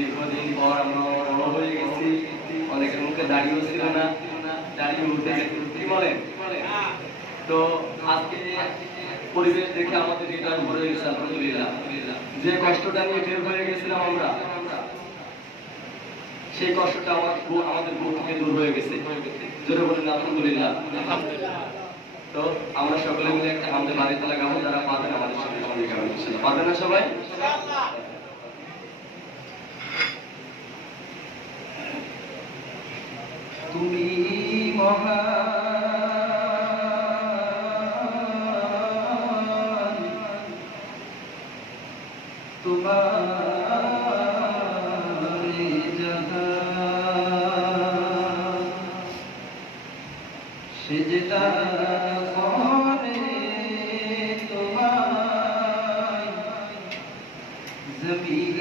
দীর্ঘদিন পর আমরা বড় হয়ে গেছি, অনেকের মুখে দাড়িও ছিল না, দাড়ি উঠে গেছে, কি বলেন? তো আজকে পরিবেশ দেখে আমাদের হৃদয় ভরে গেছে আলহামদুলিল্লাহ। যে কষ্টটা নিয়ে বের হয়ে গেছিলাম আমরা, সেই কষ্টটা আমাদের বুক থেকে দূর হয়ে গেছে। জোরে বলেন আলহামদুলিল্লাহ। তো আমরা সকলে মিলে একটা আমাদের বাড়িতে লাগাবো, যারা পাবেন আমাদের সাথে সঙ্গে গাবেন, পারবেন না সবাই? তুমি মহান, তোমার জাহান সেজদা করে তোমায় জমিন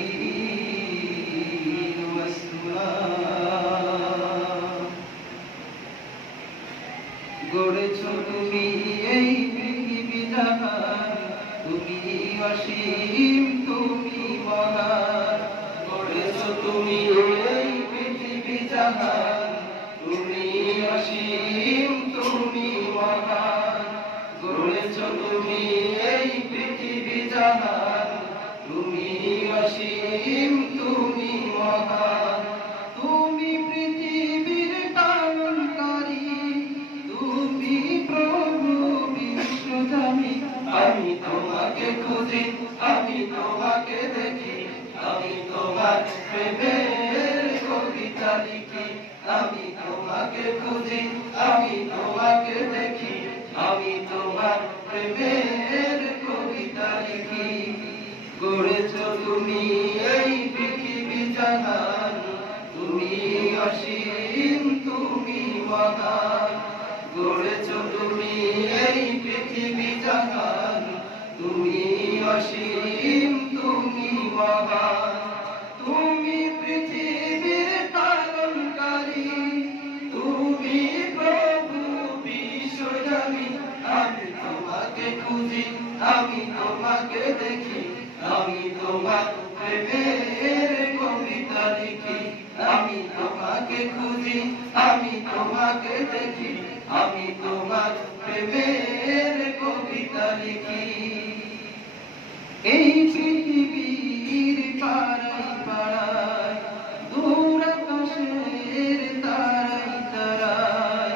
গড়েছ তুমি এই পৃথিবী জাহান, তুমি অসীম তুমি মহান। গড়েছ তুমি এই পৃথিবী জাহান, তুমি অসীম তুমি মহান। গড়েছ তুমি এই পৃথিবী জাহান, তুমি অসীম তুমি মহান। তুমি পৃথিবীর পালনকারী, তুমি প্রভু বিশ্বজামি। আমি তোমাকে খুঁজি, আমি তোমাকে দেখি, আমি তোমার প্রেমের কবিতা লিখি। আমি তোমাকে খুঁজি, আমি তোমাকে দেখি, আমি তোমার প্রেমের কবিতা লিখি। গড়েছ তুমি এই পৃথিবী জাহান, তুমি অসীম তুমি মহান। গড়েছ তুমি এই পৃথিবী জাহান, তুমি অসীম তুমি মহান। তুমি পৃথিবীর পালনকারী, তুমি প্রভু বিশ্বজামি। আমি তোমাকে খুঁজি, আমি তোমাকে দেখি, আমি তোমার প্রেমের কবিতা লিখি। আমি তোমাকে খুঁজি, আমি তোমাকে দেখি, আমি তোমার প্রেমের কবিতা লিখি। এই পৃথিবীর পাড়ায় পাড়ায়, দূর আকাশের তারায় তারায়।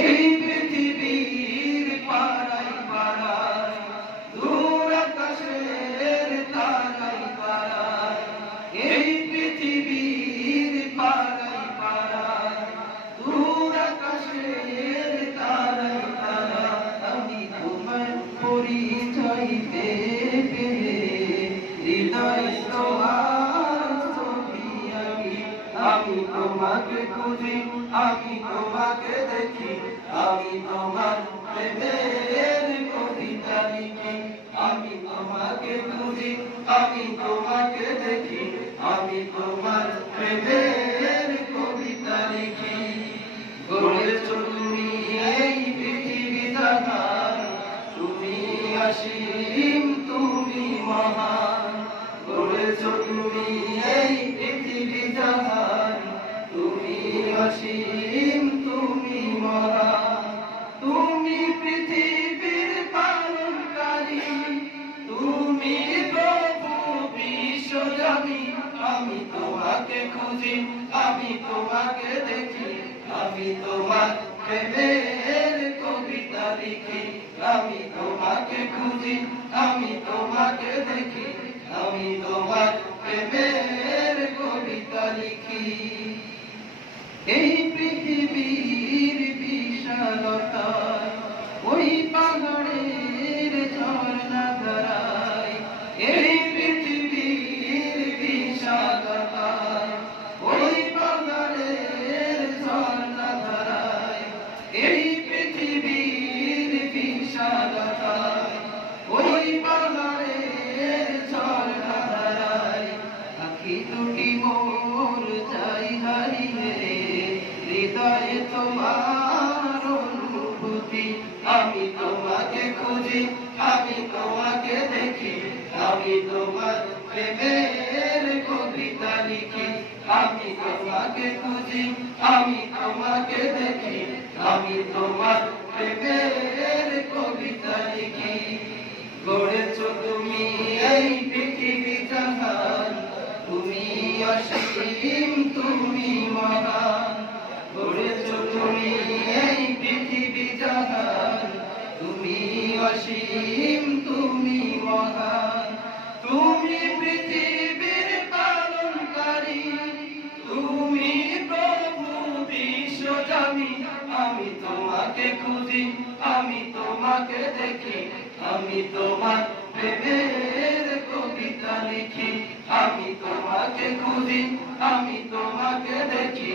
এই পৃথিবীর পাড়ায় পাড়ায়, দূর আকাশের তারায় তারায়। এই পৃথিবীর পাড়ায় পাড়ায়, দূর আকাশের তারায় তারায়। আমি তোমার পরিচয় পেয়ে হৃদয় তোমার ছবি আঁকি। আমি তোমাকে খুঁজি, আমি তোমাকে দেখি, আমি তোমার প্রেমের কবিতা লিখি। আমি তোমাকে খুঁজি, আমি তোমাকে দেখি, আমি তোমার প্রেমের কবিতা লিখি। গড়েছ তুমি এই পৃথিবী জাহান, তুমি অসীম তুমি মহান। গড়েছ তুমি এই পৃথিবী জাহান, তুমি অসীম তুমি মহান। তুমি পৃথিবীর পালনকারী, তুমি প্রভু বিশ্বজামি। আমি তোমাকে খুঁজি, আমি তোমাকে দেখি, আমি তোমার প্রেমের কবিতা লিখি। আমি তোমাকে খুঁজি, আমি তোমাকে দেখি, আমি তোমার প্রেমের কবিতা লিখি। এই পৃথিবীর বিশালতায়, ওই পাহাড়ের ঝর্ণা ধারায়। এই পৃথিবীর বিশালতায়, ওই পাহাড়ের ঝর্ণা ধারায়। এই পৃথিবীর বিশালতায়, ওই পাহাড়ের ঝর্ণা ধারায়। আঁখি দুটি মোর যাই হারিয়ে, হৃদয়ে তোমার অনুভূতি। আমি তোমাকে খুঁজি, আমি তোমাকে দেখি, আমি তোমার প্রেমের কবিতা লিখি। আমি তোমাকে খুঁজি, আমি তোমাকে দেখি, আমি তোমার প্রেমের কবিতা লিখি। গড়েছো তুমি এই পৃথিবী জাহান, তুমি অসীম তুমি মহান। গড়েছো তুমি এই পৃথিবী জাহান, তুমি অসীম তুমি মহান। তুমি পৃথিবীর পালনকারী, তুমি প্রভু বিশ্বজানি। আমি তোমাকে খুঁজি, আমি তোমাকে দেখি, আমি তোমার প্রেমের কবিতা লিখি। আমি তোমাকে খুঁজি, আমি তোমাকে দেখি,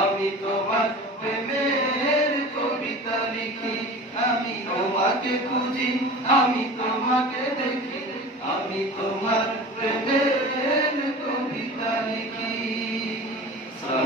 আমি তোমার প্রেমের কবিতা লিখি। আমি তোমাকে খুঁজি, আমি তোমাকে দেখি, আমি তোমার প্রেমের